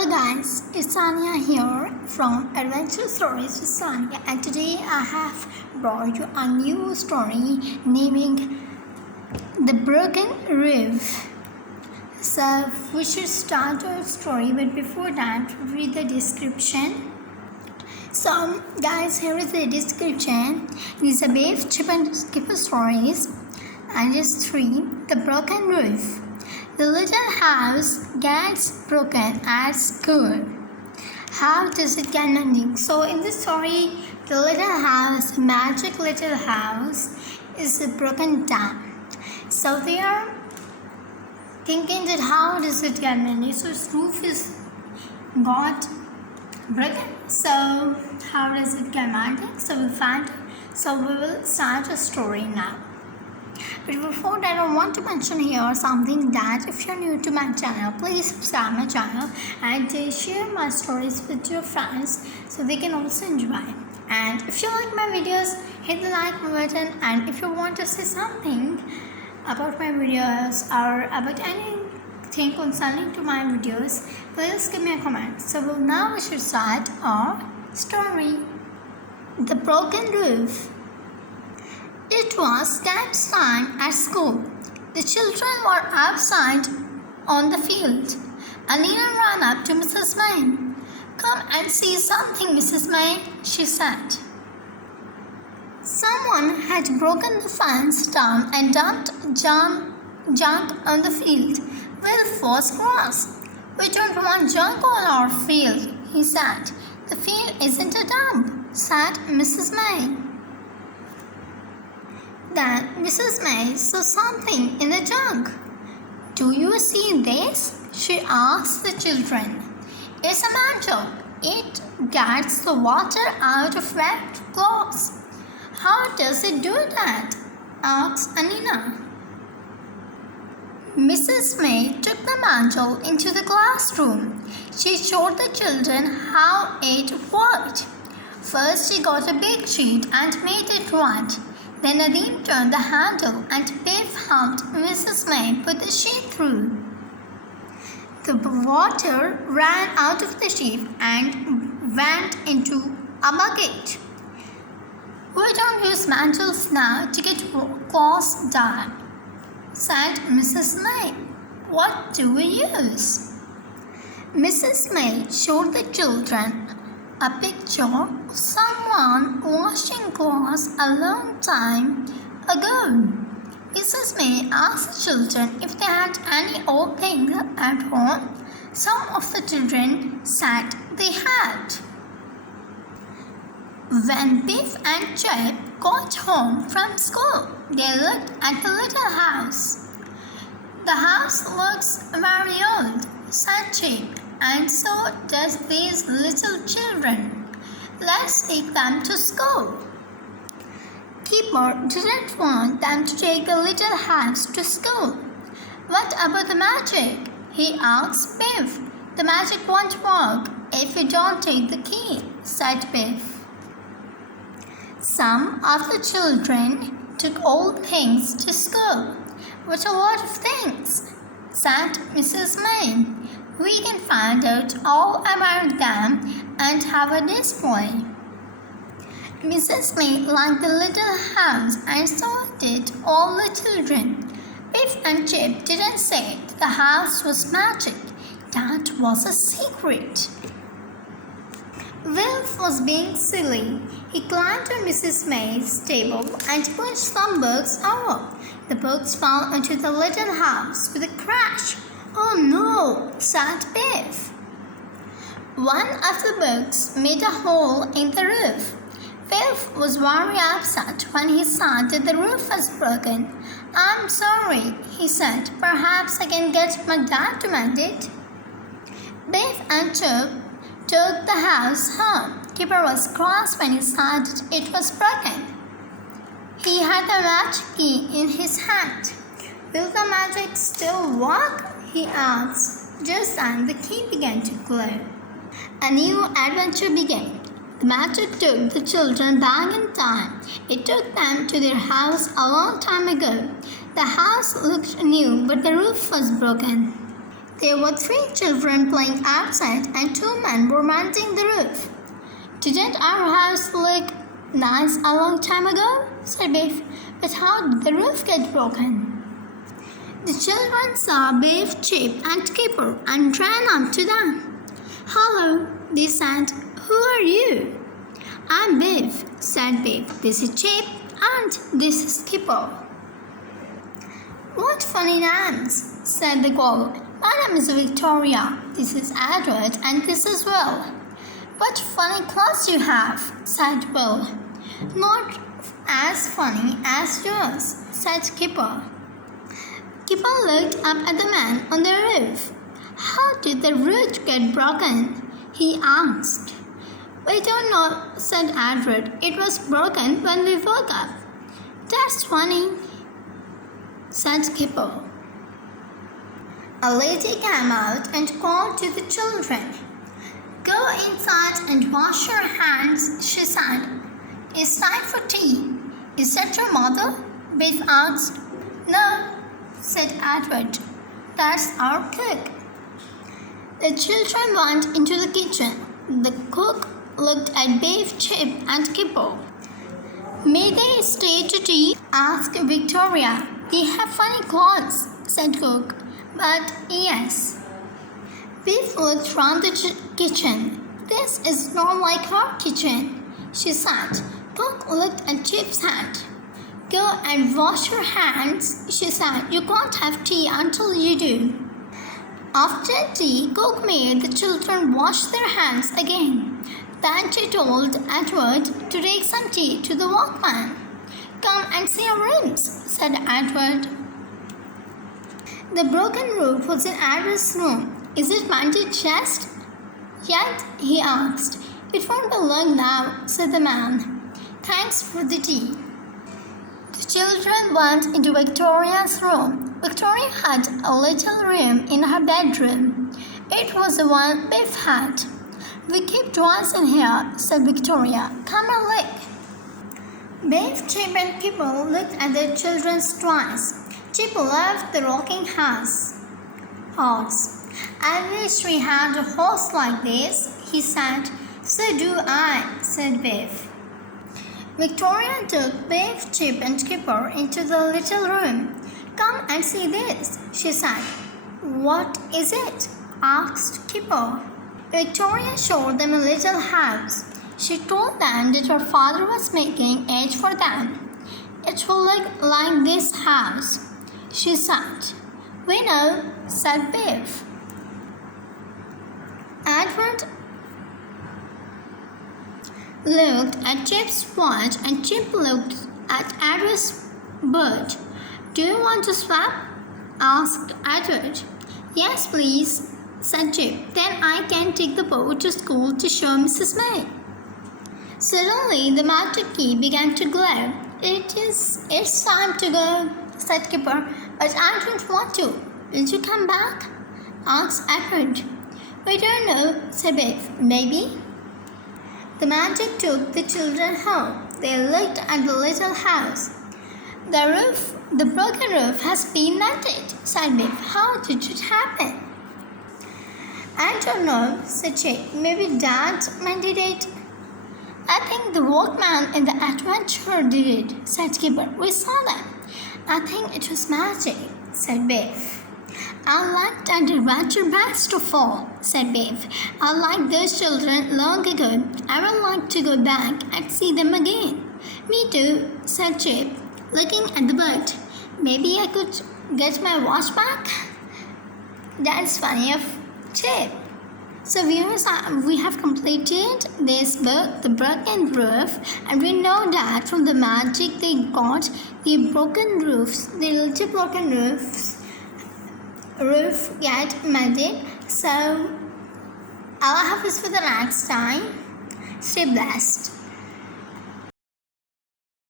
Hello guys, it's Sania here from Adventure Stories with Sania, and today I have brought you a new story naming The Broken Roof. So we should start our story, but before that read the description. So guys, here is the description. These are Biff Chip and Kipper stories, and just 3. The Broken Roof. The little house gets broken at school. How does it get mending? So in this story, the little house, magic little house, is broken down. So they are thinking that how does it get mending? So its roof is got broken. So how does it get mending? So we'll find. So we will start a story now. But before that, I want to mention here something that if you're new to my channel, please subscribe my channel and share my stories with your friends so they can also enjoy. And if you like my videos, hit the like button, and if you want to say something about my videos or about anything concerning to my videos, please give me a comment. So now we should start our story. The Broken Roof. It was dance time at school. The children were outside on the field. Alina ran up to Mrs. May. "Come and see something, Mrs. May," she said. Someone had broken the fence down and dumped junk on the field. Wilf was cross. "We don't want junk on our field," he said. "The field isn't a dump," said Mrs. May. Then Mrs. May saw something in the junk. "Do you see this?" she asked the children. "It's a mantle. It gets the water out of wet clothes." "How does it do that?" asked Anina. Mrs. May took the mantle into the classroom. She showed the children how it worked. First, she got a big sheet and made it white. Then Nadeem turned the handle and Biff helped Mrs. May put the sheet through. The water ran out of the sheet and went into a bucket. "We don't use mantles now to get clothes done," said Mrs. May. "What do we use?" Mrs. May showed the children a picture of someone washing clothes a long time ago. Mrs. May asked the children if they had any old things at home. Some of the children said they had. When Biff and Chip got home from school, they looked at the little house. "The house looks very old," said Chip, "and so does these little children. Let's take them to school." Kipper didn't want them to take the little house to school. "What about the magic?" he asked Biff. "The magic won't work if we don't take the key," said Biff. Some of the children took old things to school. "What a lot of things," said Mrs. May. "We can find out all about them and have a display." Mrs. May liked the little house and so did all the children. Biff and Chip didn't say the house was magic. That was a secret. Wilf was being silly. He climbed on Mrs. May's table and pushed some books over. The books fell into the little house with a crash. "Oh no," said Biff. One of the books made a hole in the roof. Biff was very upset when he saw that the roof was broken. "I'm sorry," he said. "Perhaps I can get my dad to mend it." Biff and Chip took the house home. Kipper was cross when he saw that it was broken. He had the magic key in his hand. "Will the magic still work?" he asked. Just then the key began to glow. A new adventure began. The magic took the children back in time. It took them to their house a long time ago. The house looked new, but the roof was broken. There were 3 children playing outside and 2 men were mending the roof. "Didn't our house look nice a long time ago?" said Biff. "But how did the roof get broken?" The children saw Biff, Chip, and Kipper and ran up to them. "Hello," they said. "Who are you?" "I'm Biff," said Biff. "This is Chip, and this is Kipper." "What funny names," said the girl. "My name is Victoria. This is Edward, and this is Will." "What funny clothes you have," said Will. "Not as funny as yours," said Kipper. Kipper looked up at the man on the roof. "How did the roof get broken?" he asked. "We don't know," said Edward. "It was broken when we woke up." "That's funny," said Kipper. A lady came out and called to the children. "Go inside and wash your hands," she said. "It's time for tea." "Is that your mother?" Biff asked. "No," said Edward. "That's our cook." The children went into the kitchen. The cook looked at Biff, Chip, and Kipper. "May they stay to tea?" asked Victoria. "They have funny clothes," said cook. "But yes." Biff looked round the kitchen. "This is not like our kitchen," she said. Cook looked at Chip's hand. "Go and wash your hands," she said. "You can't have tea until you do." After tea, Cook made the children wash their hands again. Then she told Edward to take some tea to the workman. "Come and see our rooms," said Edward. The broken roof was in Edward's room. "Is it mended just yet?" he asked. "It won't be long now," said the man. "Thanks for the tea." The children went into Victoria's room. Victoria had a little room in her bedroom. It was the one Biff had. "We keep toys in here," said Victoria. "Come and look." Biff, Chip, and Kipper looked at the children's toys. Chip loved the rocking horse. "I wish we had a horse like this," he said. "So do I," said Biff. Victoria took Biff, Chip, and Kipper into the little room. "Come and see this," she said. "What is it?" asked Kipper. Victoria showed them a little house. She told them that her father was making it for them. "It will look like this house," she said. "We know," said Biff. Edward looked at Chip's watch and Chip looked at Edward's bird. "Do you want to swap?" asked Edward. "Yes, please," said Chip. "Then I can take the boat to school to show Mrs. May." Suddenly the magic key began to glow. It's time to go," said Kipper. "But I don't want to." "Will you come back?" asked Edward. "We don't know," said Biff. "Maybe." The magic took the children home. They looked at the little house. The broken roof has been mended," said Biff. "How did it happen?" "I don't know," said Chip. "Maybe Dad mended it." "I think the workman in the adventure did it," said Kipper. "We saw them." "I think it was magic," said Biff. "I liked that adventure best of all," said Biff. "I liked those children long ago. I would like to go back and see them again." "Me too," said Chip, looking at the bird. "Maybe I could get my watch back." That's funny of Chip. So viewers, we have completed this book, The Broken Roof, and we know that from the magic they got, the broken roofs, the little broken roof get mended. So I'll have this for the next time. Stay blessed.